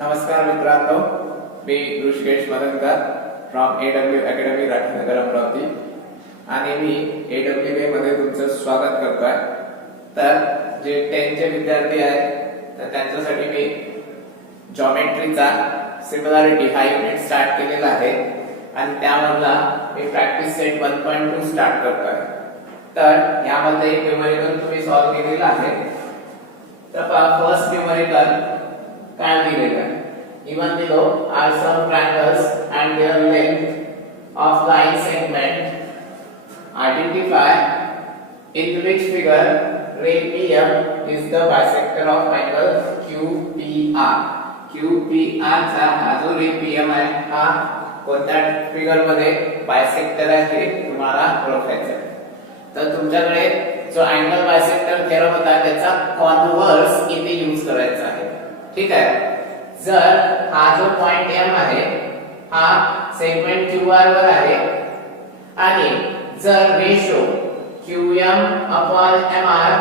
नमस्कार मित्रांनो, मी Rishikesh Madankar from AW academy Rathinagar Amravati आणि मी AWA मध्ये तुमचं स्वागत करतोय। तर जे 10 चे विद्यार्थी आहेत तर त्यांच्यासाठी मी जॉमेट्रीचा सिमिलॅरिटी हा युनिट स्टार्ट केलेला आहे आणि त्यामधला मी प्रॅक्टिस सेट 1.2 स्टार्ट करतोय। तर यामध्ये एक न्यूमेरिकल तुम्ही सॉल्व्ह केलेला आहे। तर फर्स्ट न्यूमेरिकल काय दिलेलं आहे, given below are some triangles and their length of line segment. Identify in which figure ray PM is the bisector of angle QPR. QPR चा हा जो ray PM आहे हा कोणत्या फिगर मध्ये बायसेक्टर आहे हे तुम्हाला ओळखायचं आहे। तर तुमच्याकडे जो अँगल बायसेक्टर थेरम होता त्याचा कॉन्व्हर्स इथे यूज करायचा आहे। ठीक आहे, जर हा जो पॉइंट M आहे हा सेगमेंट QR वर आहे आणि जर रेशो QM/MR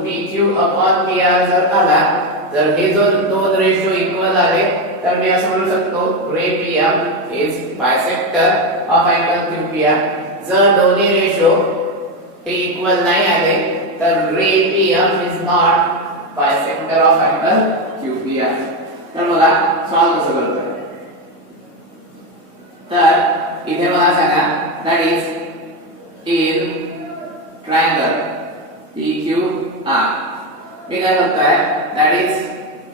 PQ/PR जर आला, जर हे जो दोन रेशो इक्वल आले तर मी असं म्हणू शकतो रे PM is bisector of angle QPR। जर दोन्ही रेशो हे इक्वल नाही आले तर रे PM is not bisector of angle QPR। तर मला सॉल्व कसं करतो, तर इथे मला सांगा that is in triangle PQR मी काय करतोय that is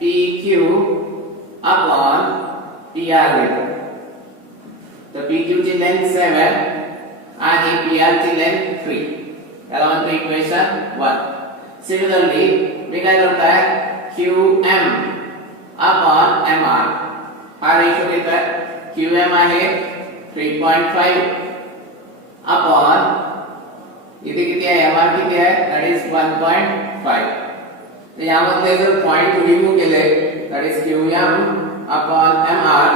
PQ upon PR घेतो। तर PQ ची लेंथ 7 आणि PR ची लेंथ 3, याला म्हणतो इक्वेशन 1। सिमिलरली मी काय करतोय QM अपॉन MR हा रेशो घेतोय। QM आहे 3.5 अपॉन इथे किती आहे MR किती आहे दॅट इज 1.5। तर यामध्ये जर पॉइंट रिमूव्ह केले that is QM upon MR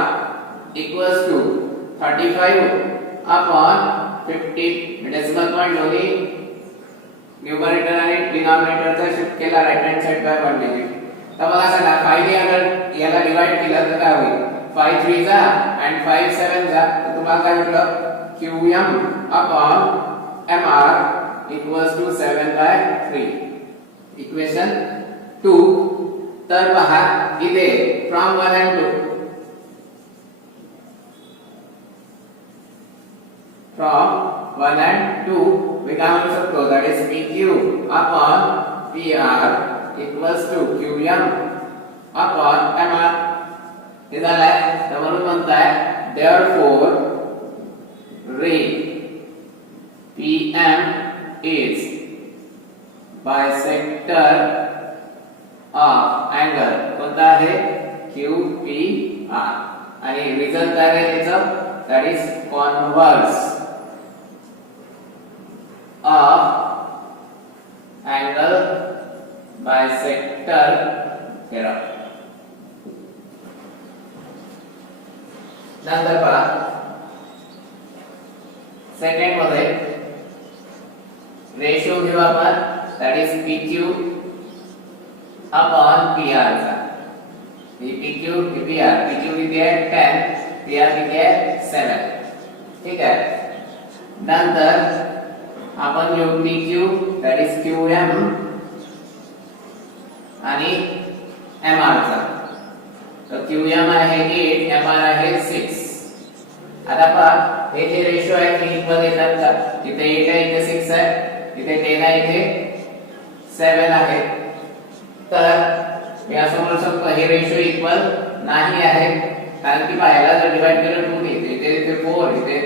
equals to 35 upon 50। Decimal point दोन्ही न्यूमरेटर आणि डिनॉमिनेटरचा शिफ्ट केला right hand side by 1 digit. तर मला सांगा 5 ने अगर याला डिवाइड केलं तर काय होईल, 5 3 जा आणि 5 7 जा, तर तुम्हाला काय भेटलं QM upon MR equals to 7/3 equation 2। तर पहा इथे from 1 and 2 from 1 and 2 we काय म्हणू शकतो that is PQ upon PR equals to QM upon MR। हे झालंय, तर म्हणून म्हणताय therefore ray PM is bisector of angle कोणता आहे QPR आणि रिझल्ट काय आहे त्याचं that is converse of angle bisector theorem। नंतर पहा सेकंड मध्ये रेशो घेऊ आपण that is PQ upon PR चा। PQ PR किती आहे 10, PR किती आहे 7। ठीक आहे, नंतर आपण घेऊ PQ दॅट इज QM आणि MR चा। तर QM आहे 8, MR आहे 6। आता पहा हे जे रेशो आहे ते इक्वल येतात का, इथे 8 आहे इथे 6 आहे, इथे 10 आहे इथे 7 आहे। तर मी असं म्हणू शकतो हे रेशो इक्वल नाही आहे, कारण की पाहायला जर डिवाइड केलं 2 ने इथे 4 इथे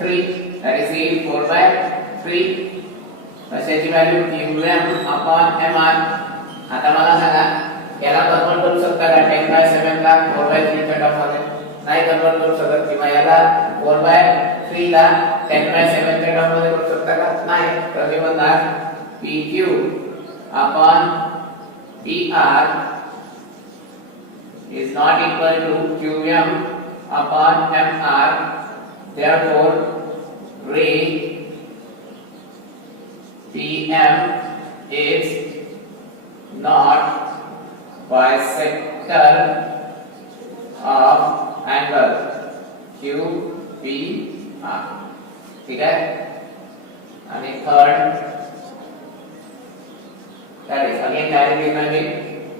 3 दॅट इज 8 4/3। अशाची व्हॅल्यू QM अपॉन MR। आता मला सांगा याला कन्वर्ट करू शकता का 10/7 ला 4/3 च्या टर्म मध्ये, नाही कन्वर्ट करू शकत, किंवा याला 4/3 ला 10/7 च्या टर्म मध्ये करू शकता का, नाही। तर मी म्हणणार PQ upon PR is not equal to QM upon MR, therefore ray PM is not bisector of angle Q P R. ठीक आहे. आणि third that is again directly coming,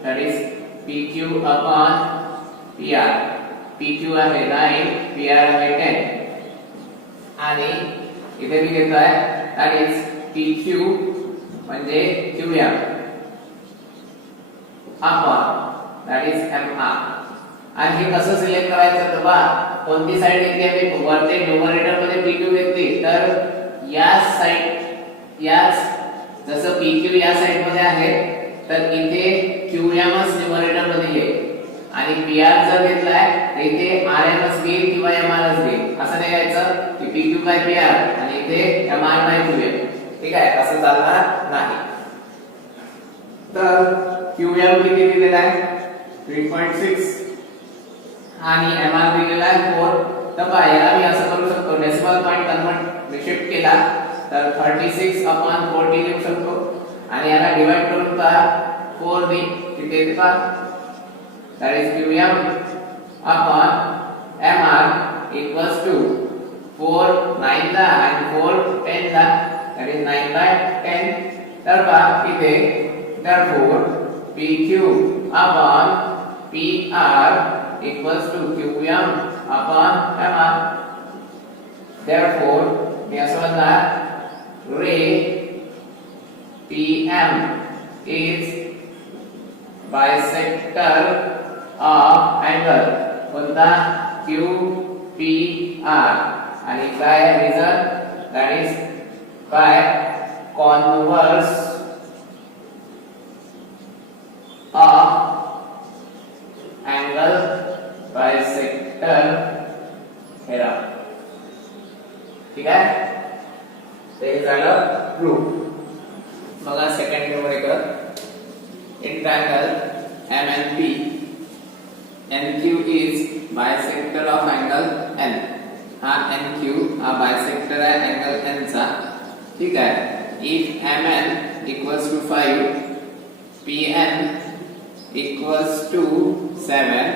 that is PQ upon PR. PQ आहे 9, PR आहे 10. आणि इथे मी घेतो आहे that is PQ म्हणजे QM upon that is MR. आणि हे कसं सिलेक्ट करायचं तर बा कोणती साइड घेतली आहे वरते न्यूमरेटर मध्ये PQ घेतली तर या साइड याच जसं PQ या साइड मध्ये आहे तर इथे QMच न्यूमरेटर मध्ये येईल आणि PR जर घेतलाय तर इथे RMच घेईल किंवा MRच घेईल. असं नाही घ्यायचं की PQ बाय PR आणि इथे MR बाय QM. ठीक आहे. असं चालणार नाही. तर QM किती दिलेला आहे 3.6 आणि MR दिलेला आहे 4. तर पहा याला मी असं करू शकतो डेसिमल पॉइंट कन्वर्ट शिफ्ट केला तर 36/40 लिहू शकतो आणि याला डिवाइड करून पहा 4 ने किती येते पहा that is QM upon MR equals to 4 9 ला आणि 4 10 ला that is 9/10. तर पहा इथे therefore PQ upon PR equals to QM upon MR. Therefore मी असं म्हणणार ray PM is bisector of angle कोणता QPR आणि काय reason that is by converse of angle bisector theorem. ठीक आहे. ते झालं प्रूफ. बघा second numerical in triangle MNP NQ is bisector of angle N. हा NQ हा bisector आहे angle N चा. ठीक आहे. if MN equals to 5 PN equals to 7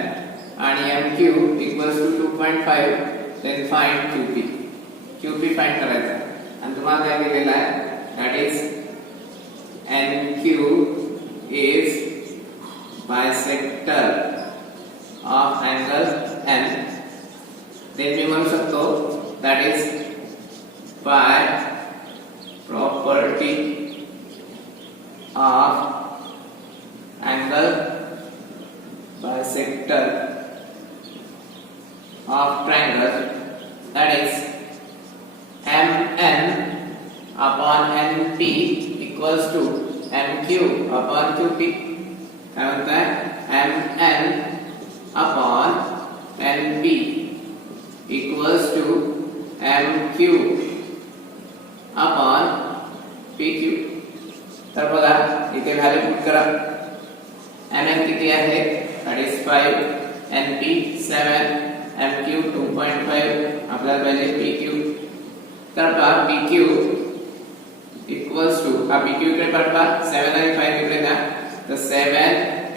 आणि MQ equals to 2.5 then find QP. QP find करायचा आणि तुम्हाला काय दिलेला आहे that is NQ is bisector of angle N. then मी म्हणू शकतो that is by property of angle bisector of triangle that is MN upon NP equals to MQ upon QP. काय म्हणताय MN upon NP equals to MQ upon PQ. तर बघा इथे value put करा. MN किती आहे that is 5, NP 7, MQ 2.5. आपल्याला पाहिजे PQ. तर पहा PQ equals to हा PQ इकडे पडला 7 आणि 5 इकडे द्या तर 7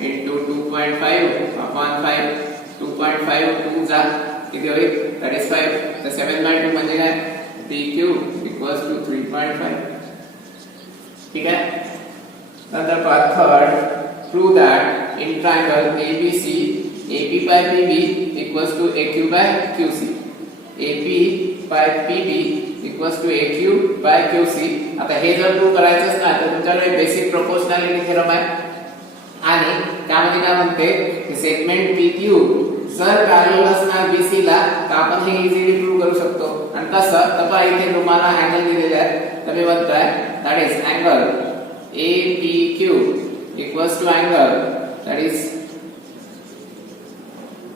into 2.5 upon 5 2.5 2 जा किती होईल that is 5. तर 7/2 म्हणजे काय PQ equals to 3.5. ठीक आहे. नंतर पहा third prove that in triangle ABC AP by PB equals to AQ by QC. AP by PB equals to AQ by QC. आता हे जर प्रूव्ह करायचंच ना तर तुमच्याकडे बेसिक प्रोपोर्शनॅलिटी थेरम आहे आणि त्यामध्ये काय म्हणते की सेगमेंट PQ जर पॅरलल असणार BC ला तर आपण हे इझिली प्रूव्ह करू शकतो. आणि कसं तर पहा इथे तुम्हाला अँगल दिलेले आहे तर मी म्हणतोय that is angle APQ equals to angle that is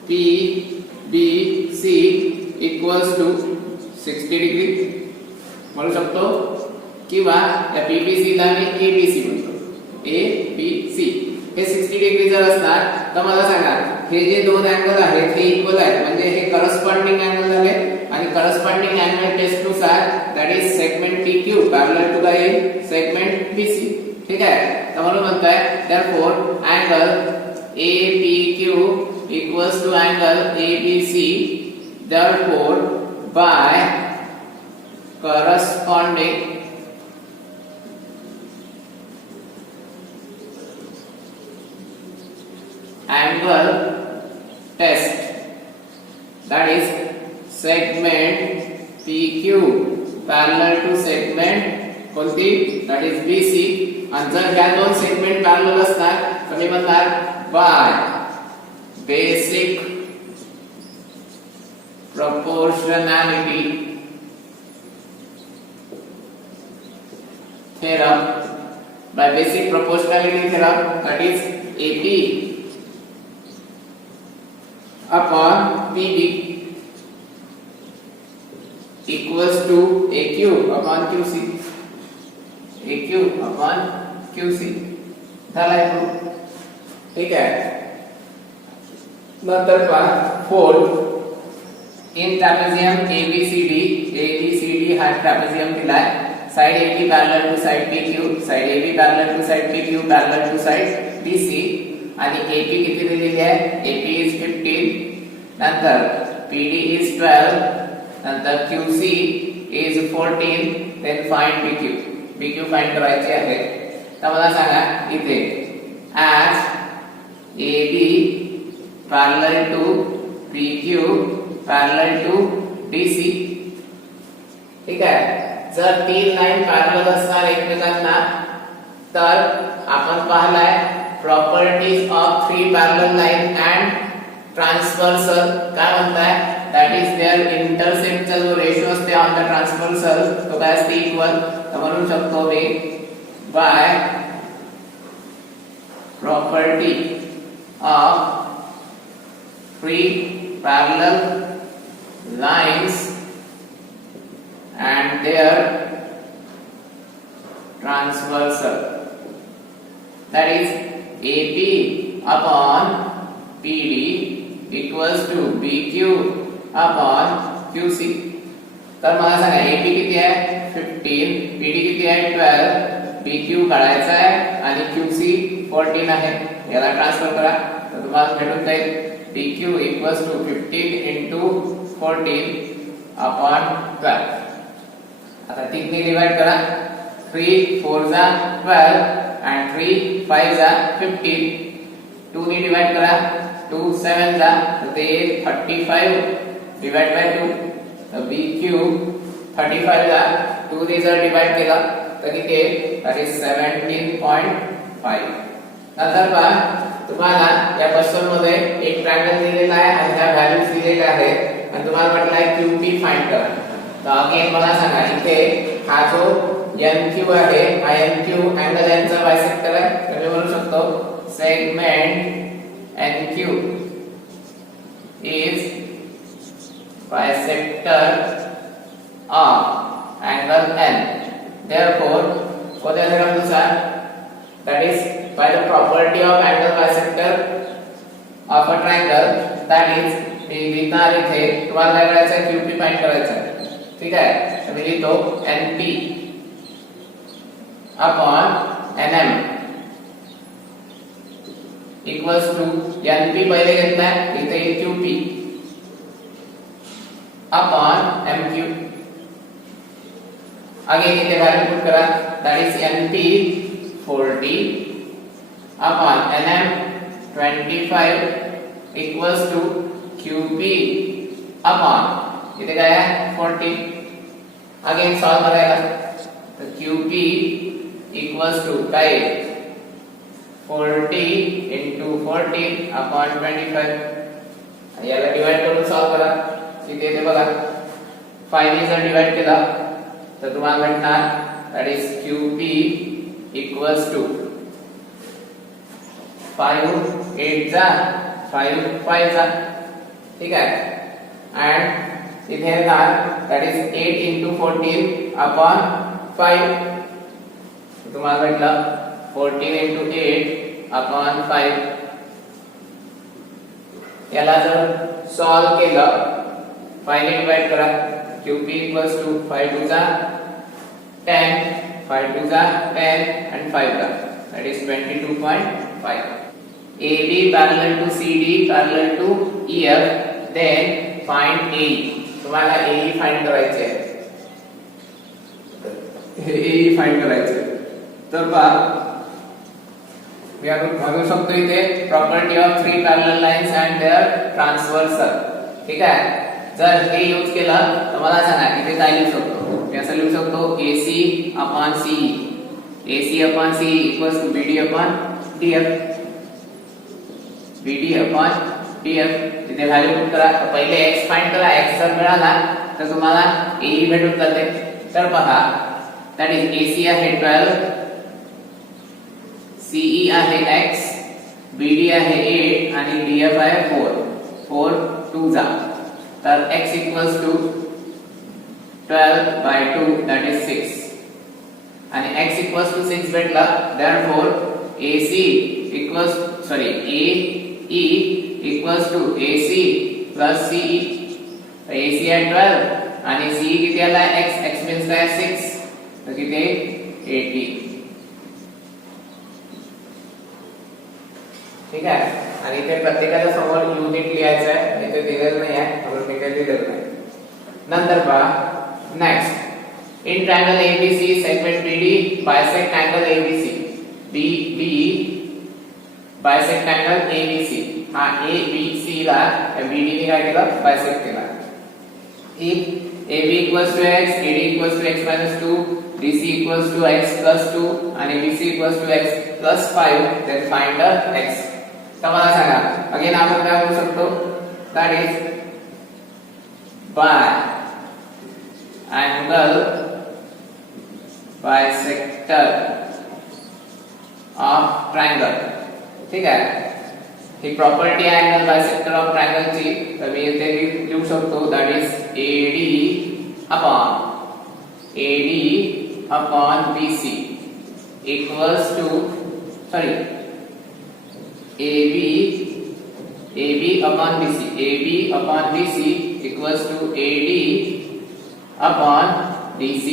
PBC equals to 60 degree म्हणू शकतो किंवा या PBC ला मी ABC म्हणतो. ABC हे 60 डिग्री जर असणार तर मला सांगा हे जे दोन अँगल आहेत हे इक्वल आहेत म्हणजे हे करस्पॉन्डिंग अँगल झाले आणि करस्पॉन्डिंग अँगल टेस्टनुसार that is segment PQ parallel to the segment BC. ठीक आहे. तर म्हणून म्हणताय therefore angle APQ equals to angle ABC. Therefore, by corresponding angle test, that is segment PQ parallel to segment कोणती, that is BC. आणि जर ह्या दोन सेगमेंट पॅरलल असणार तर मी म्हणणार by basic proportionality theorem. By basic proportionality theorem, that is AP upon PB equals to AQ upon QC. AQ upon QC झाला आहे तो, ठीक आहे. नंतर पहा फोल्ड इन ट्रॅपेझियम ABCD हा ट्रॅपेझियम दिलाय. Side AB parallel to side PQ, side AB parallel to side PQ parallel to side BC. आणि AP किती दिलेली आहे, AP इज 15, नंतर PD इज 12, नंतर QC is 14. Then find PQ. PQ find करायची आहे. तर मला सांगा इथे as AB parallel to PQ parallel to DC, ठीक आहे. जर तीन लाईन पॅरलल असणार एकमेकांना तर आपण पाहलाय properties of three parallel line and transversal. काय म्हणताय, दॅट इज देअर इंटरसेक्टचा जो रेशो असते ऑन द ट्रान्सव्हर्सल तो काय असते, इक्वल. तर म्हणू शकतो मी by property of three parallel lines and their transversal, that is AP upon PD equals to BQ upon QC. तर मला सांगा AP किती आहे 15, PD किती आहे 12, BQ काढायचा आहे आणि QC 14 आहे. याला ट्रान्सफर करा तर तुम्हाला भेटून जाईल BQ equals to 15 into 14 upon 12. आता 3 ने डिवाइड करा. 3 4 जा 12 and 3 5 जा 15. 2 ने डिवाइड करा. 2 7 जा तर ते 35 डिवाइड बाय 2. तर BQ 35 ला 2 ने जर डिवाइड केला तर किती, that is 17.5. नंतर पहा तुम्हाला या क्वेश्चन मध्ये एक ट्रायंगल दिलेला आहे आणि त्या व्हॅल्यूज दिलेल्या आहेत आणि तुम्हाला म्हटलं आहे QP फाइंड करा. तर अगेन मला सांगा इथे हा जो NQ आहे हा NQ अँगल यांचा बायसेक्टर आहे. तर मी म्हणू शकतो segment NQ is bisector of angle N. Therefore कोणत्या थेरमनुसार, that is by the property of angle bisector of a triangle, that is मी लिहिणार इथे तुम्हाला काय करायचं आहे, QP फाइंड करायचा आहे. ठीक आहे. तर मी लिहितो NP upon NM equals to NP पहिले घेतलाय इथे QP upon MQ. अगेन इथे व्हॅल्यू पुट करा, that is NP 40 upon NM 25 equals to QP upon इथे काय आहे 40. अगेन सॉल्व करायला तर QP equals to काय 40 into 14 upon 25. याला डिवाइड करून सॉल्व करा. इथे इथे बघा 5 ने जर डिवाइड केला तर तुम्हाला भेटणार that is QP equals to 5 8 जा 5 5 जा, ठीक आहे. and इथे येणार that is 8 into 14 upon 5. तुम्हाला भेटलं 14 into 8 upon 5. याला जर सॉल्व केलं 5 ने डिवाइड करा. QP equals to 5 2 जा 10, 5 2 जा 10 and 5 जा, that is 22.5. AB parallel to CD parallel to EF, then find AE. तुम्हाला AE फाइंड करायचे आहे. AE फाइंड करायचे. तर पहा मी म्हणू शकतो इथे property of three parallel lines and their transversal. ठीक आहे. जर हे यूज केलं तर मला सांगा इथे काय लिहू शकतो. मी असं लिहू शकतो AC upon CE. AC upon CE equals to BD upon DF. BD upon DF. इथे व्हॅल्यू पुट करा. पहिले x फाइंड करा. x जर मिळाला तर तुम्हाला AE भेटून जाते. तर पहा दॅट इज AC आहे 12, CE आहे x, BD आहे 8 आणि DF आहे 4. 4 2 जा. तर x equals to 12 by 2 that is 6. आणि x equals to 6 भेटला. Therefore AE equals to AC plus CE. AC आहे 12 आणि CE किती आला x means काय 6 तर किती 80. ठीक आहे. आणि इथे प्रत्येकाच्या समोर युनिट लिहायचं आहे. इथे दिलेलं नाही आहे म्हणून मी काही दिलेलं नाही. नंतर पहा next in triangle ABC segment BD bisect angle ABC. BD bisect angle ABC. हा ABC ला BD ने काय केलं बायसेक्ट केला. if AB equals to x, AD equals to x minus 2, DC equals to x plus 2 आणि BC equals to x plus 5, then find the x. तर मला सांगा अगेन आपण काय करू शकतो that is by angle bisector of triangle. ठीक आहे. ही प्रॉपर्टी आहे अँगल बायसेक्टर ऑफ ट्रायंगलची. तर मी इथे लिहू शकतो that is AD upon BC equals to AB upon BC equals to AD upon DC.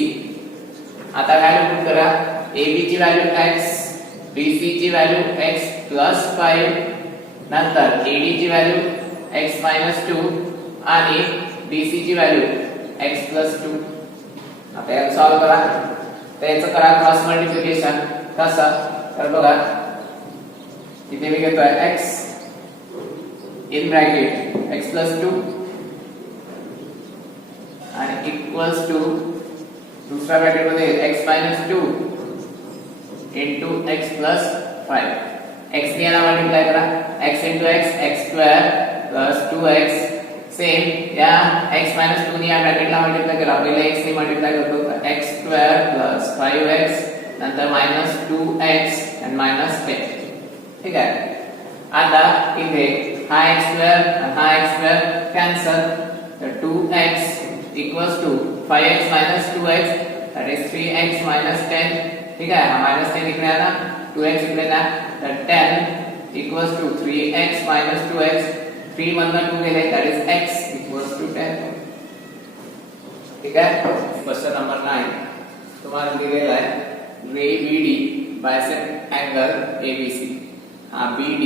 आता व्हॅल्यू पुट करा. AB ची व्हॅल्यू x, BC ची व्हॅल्यू x plus 5, नंतर AD ची व्हॅल्यू x minus 2 आणि BC ची व्हॅल्यू x plus 2. आता याला सॉल्व करा. तर याचं करा क्रॉस मल्टिप्लिकेशन. कसं तर बघा इथे मी घेतोय x in bracket x plus 2 आणि इक्वल्स टू दुसऱ्या ब्रॅकेट मध्ये x minus 2 into x plus 5. x ने याला मल्टिप्लाय करा. x into x x square plus 2x. Same या x minus 2 ने या ब्रॅकेटला मल्टिप्लाय करा. पहिले x ने मल्टिप्लाय करतो तर x square plus 5x नंतर minus 2x and minus 10. ठीक आहे. आता इथे हा x square आणि हा x square कॅन्सल. तर 2x equals to 5x minus 2x that is 3x minus 10. ठीक आहे. हा minus 10 इकडे आला, 2x इकडे आला. तर 10 equals to 3x minus 2x. 3 मधनं 2 गेले that is x equals to 10. ठीक आहे. क्वेश्चन नंबर 9 तुम्हाला दिलेला आहे रे BD बायसेक्ट अँगल ABC. हा BD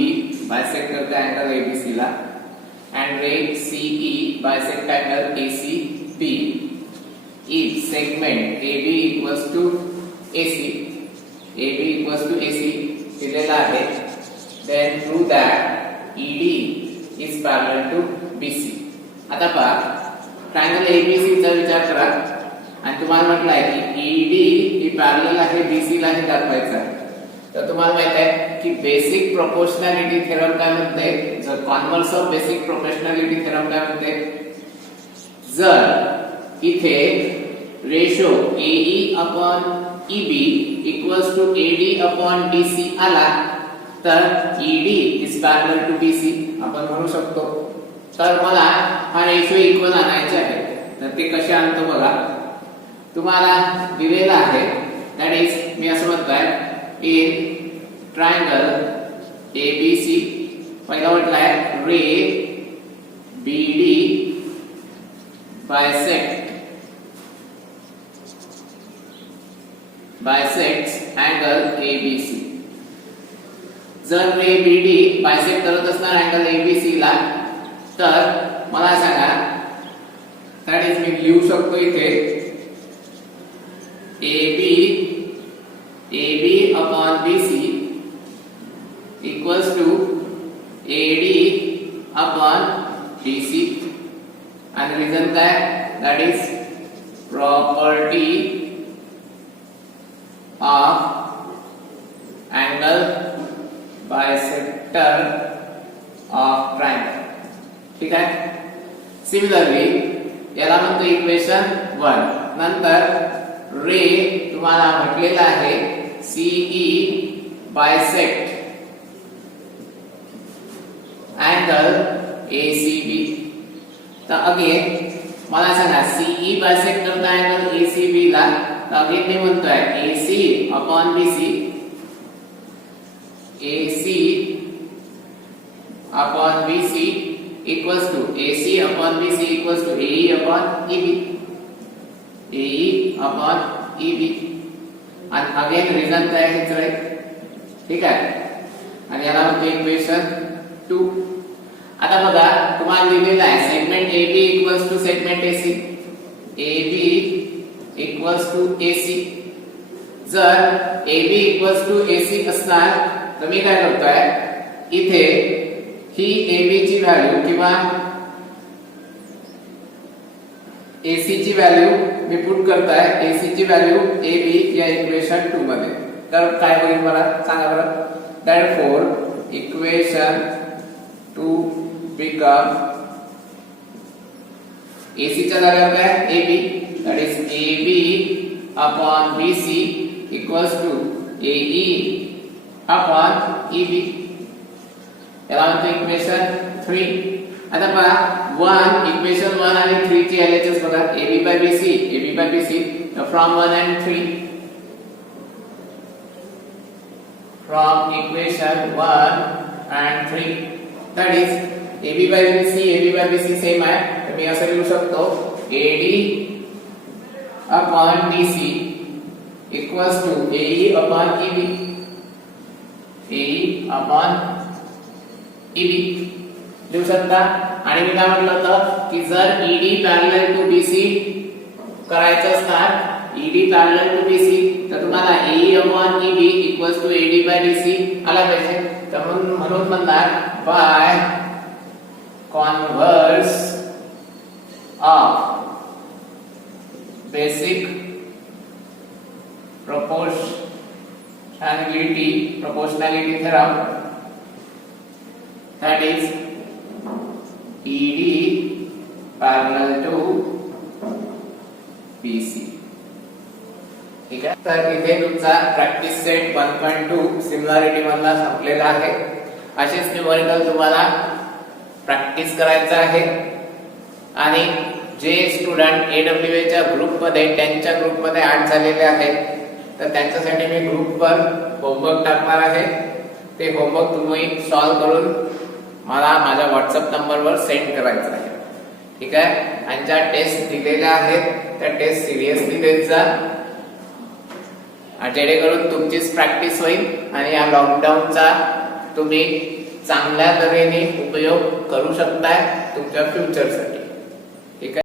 बायसेक्ट करते अँगल ABC ला and ray CE bisect angle ACB. if segment AB equals to AC दिलेला आहे then prove that ED is parallel to BC. आता पहा ट्रायंगल ABC चा विचार करा आणि तुम्हाला म्हटलं आहे की ED ही पॅरलल आहे BC ला हे दाखवायचं आहे. तर तुम्हाला माहित आहे की बेसिक प्रोपोर्शनॅलिटी थेरम काय म्हणते. जर converse of basic proportionality theorem काय म्हणते. जर इथे ratio AE upon EB equals to AD upon DC आला तर ED is parallel to BC आपण म्हणू शकतो. तर मला हा रेशो इक्वल आणायचा आहे. तर ते कसे आणतो बघा. तुम्हाला दिलेला आहे दॅट इज मी असं म्हणतोय इन ट्रायंगल ABC पहिला म्हटलाय रे BD bisects angle ABC. जर रे बीडी बायसेक्ट करत असणार अँगल एबीसी ला तर मला सांगा दॅट इज मी लिहू शकतो इथे AB upon BC equals to AD upon BC and reason that is property of angle bisector of triangle. ठीक आहे. सिमिलरली याला म्हणतो इक्वेशन 1. नंतर रे तुम्हाला म्हटलेला आहे CE bisect angle ACB. तर अगेन मला सांगा CE bisect करता अँगल ACB ला तर अगेन मी म्हणतोय AC upon BC AC upon BC equals to AC upon BC equals to AE upon EB. AE upon EB and again reason काय आहे right. ठीक आहे. आणि याला म्हणतो इक्वेशन 2. आता बघा तुम्हाला दिलेला आहे segment AB equals to segment AC. AB equals to AC. जर AB इक्वल्स टू AC असणार तर मी काय करतोय इथे ही AB ची व्हॅल्यू किंवा AC ची व्हॅल्यू मी पुट करताय AC ची व्हॅल्यू AB या इक्वेशन 2 मध्ये. तर काय होईल मला सांगा बरं. Therefore इक्वेशन 2 become AC च्या जागेवर काय AB that is AB upon BC equals to AE upon EB. याला म्हणतो इक्वेशन 3. आता पहा 1 इक्वेशन 1 आणि 3 ची LHS बघा AB by BC from 1 and 3 from equation 1 and 3 that is AB by BC same आहे तर मी असं लिहू शकतो AD upon BC equals to AE upon EB. AE upon EB लिहू शकता. आणि मी काय म्हटलं होतं की जर ED पॅरलल टू BC करायचं असणार ED पॅरलल टू BC तर तुम्हाला AE upon EB equals to AD by BC आला पाहिजे. तर म्हणून म्हणणार by converse of basic proportionality theorem that is ED parallel to BC. ठीक आहे. तर इथे तुमचा प्रॅक्टिस सेट 1.2 सिमिलॅरिटी मधला संपलेला आहे. असेच न्यूमेरिकल तुम्हाला प्रॅक्टिस करायचं आहे आणि जे स्टुडंट AWA च्या ग्रुप मध्ये त्यांच्या ग्रुप मध्ये ऍड झालेले आहेत तर त्यांच्यासाठी मी ग्रुपवर होमवर्क टाकणार आहे. ते होमवर्क तुम्ही सॉल्व करून मला माझ्या WhatsApp नंबरवर सेंड करायचं आहे. ठीक आहे. आणि ज्या टेस्ट दिलेल्या आहेत त्या टेस्ट सिरियसली देत जा जेणेकरून तुमचीच प्रॅक्टिस होईल आणि या लॉकडाऊनचा तुम्ही चांगल्या तऱ्हेने उपयोग करू शकताय तुमच्या फ्युचरसाठी.